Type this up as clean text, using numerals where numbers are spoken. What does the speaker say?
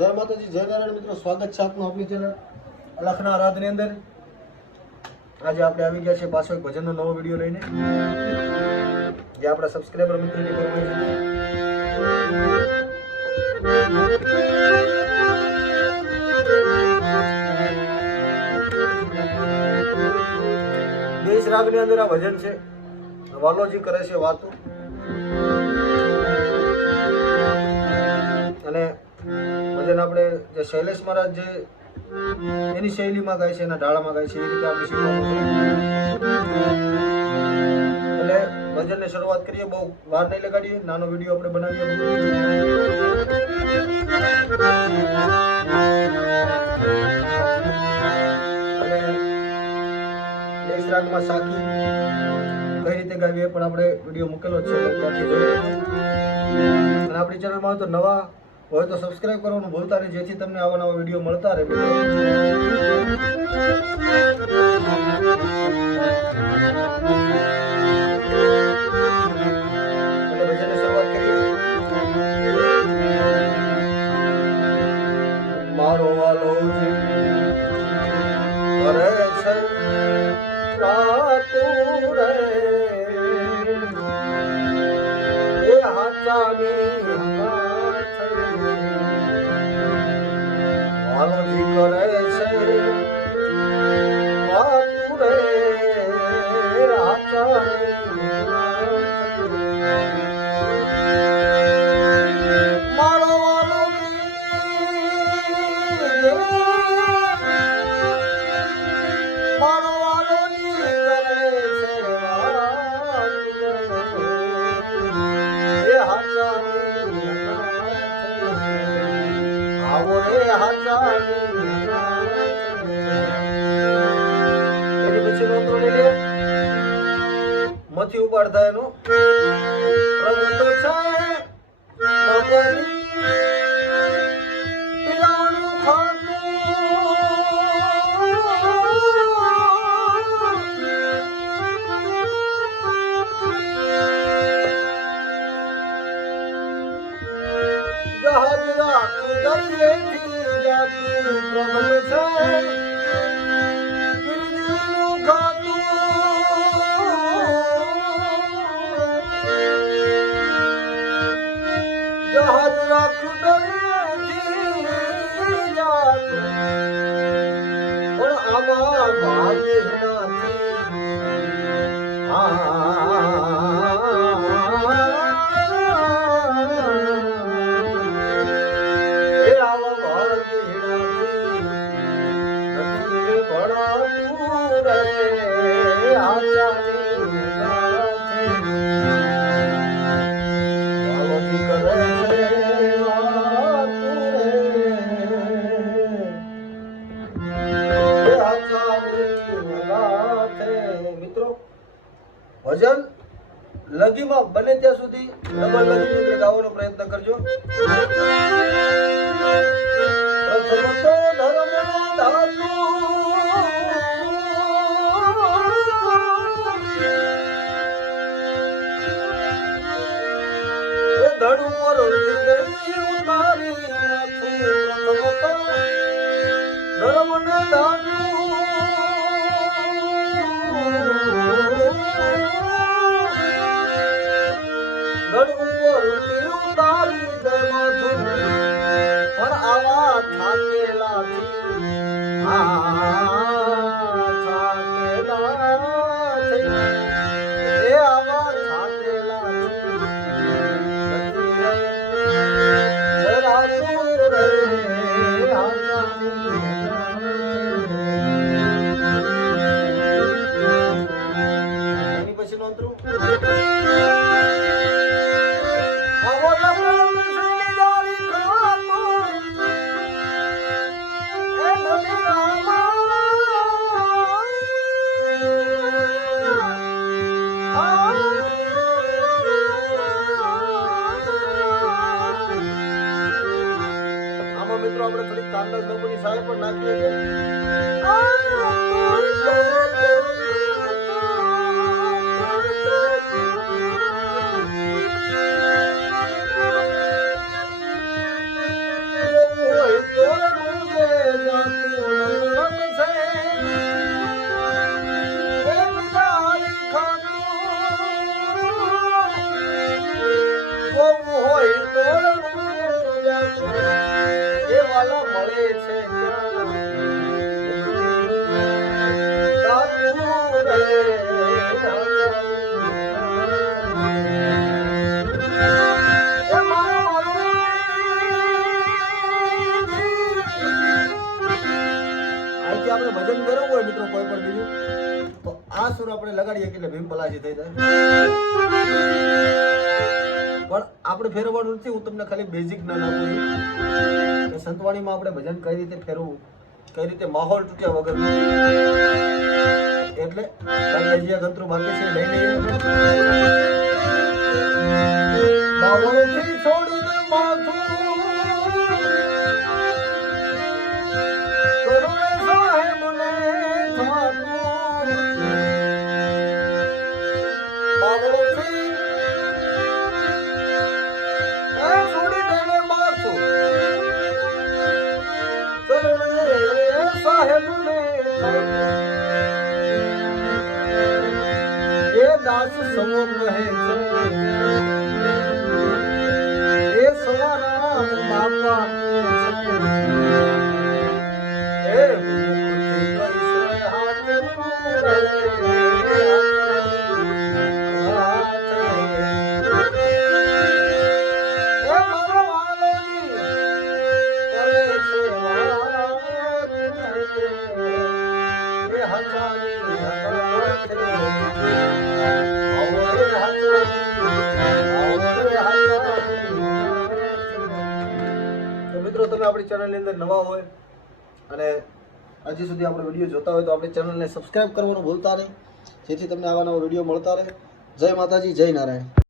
જય માતાજી, જય નારાયણ મિત્રો, સ્વાગત છે આપનું આપણી ચેનલ અલખના આરાધની અંદર। આજે આપણે આવી ગયા છે પાછો એક ભજનનો નવો વિડીયો લઈને, જે આપણા સબસ્ક્રાઇબર મિત્રોની ફરમાઈશ હતી। દેશ રાગની અંદર આ ભજન છે, વાલોજી કરે છે વાતો, અને ભજન આપણે જે શૈલેષ મહારાજ જે એની શૈલીમાં ગાય છે, એના ઢાળામાં ગાય છે, એ રીતે આપણે શીખવાનું છે। એટલે ભજનની શરૂઆત કરીએ, બહુ વાર નહીં લગાડીએ, નાનો વિડીયો આપણે બનાવીએ। અને દેશ રાગમાં સાકી કઈ રીતે ગાવીએ પણ આપણે વિડીયો મૂકેલો જ છે, ત્યાંથી જોઈએ। અને આપણી ચેનલમાં હોય તો નવા હોય તો સબસ્ક્રાઇબ કરવાનું ભૂલતા નહીં, જેથી તમને આવા નવા વિડીયો મળતા રહે। એટલે ભજનની શરૂઆત કરીએ। મારો વાલોજી કરે છે રાતું રે, એ હાચાની વાલોજી કરે છે વાતું રે, હાચાની મારો વાલોજી મારો વાલોજી કરે છે એ હાચાની આવો રે હાચાની। એની પછી નોંધો લઈ લે, મથી ઉપાડતા એનો પ્રગટ છે ભગવતી પીરાનું ખાતું, જહાજ રાખું દરિયેથી જાતું પ્રગટ છે ગિરદીનું ખાતું, જહાજ રાખું દરિયેથી જાતું પણ આમાં ભાગ્ય નથી। મિત્રો, ભજન લગીમાં બને ત્યાં સુધી ડબલ લગી ગાવાનો પ્રયત્ન કરજો। પ્રથમ તો ધર્મનો ધાતુ ધડ ઉપર ઉતારી નાખું, પ્રથમ તો ધર્મનો ધાતુ ધડ ઉપર ઉતારી દેવું પણ આવા થાકેલા એ આવા થાકેલા એની પછી નોંધરું મિત્રો આપણે થોડી કાંડા લોકોની સાહેબ પણ નાખીએ છીએ। હોય મળે છે ત્યાં ગાતું રે આપણે ભજન કરવું હોય મિત્રો કોઈ પણ બીજું તો આ સુર આપણે લગાડીએ એટલે ભીમ પલાશી થઈ જાય પણ આપણે ફેરવવાનું નથી હું તમને ખાલી બેઝિક ના નાખું છું સંતવાણીમાં આપણે ભજન કઈ રીતે ફેરવું કઈ રીતે માહોલ તૂટ્યા વગર એટલે બાકી ગંતરું બાકી છે લઈ લઈએ બાવળથી છોડીને માથું દાસ સમો કહે છે એ સવારા બાપા એ મુક્તિ કૈસે હાથ મિત્રો તમે આપણી ચેનલની અંદર નવા હોય અને હજી સુધી આપણો વિડીયો જોતા હોય તો આપણી ચેનલને સબસ્ક્રાઇબ કરવાનું ભૂલતા નહીં જેથી તમને આવા નવા વિડીયો મળતા રહે જય માતાજી જય નારાયણ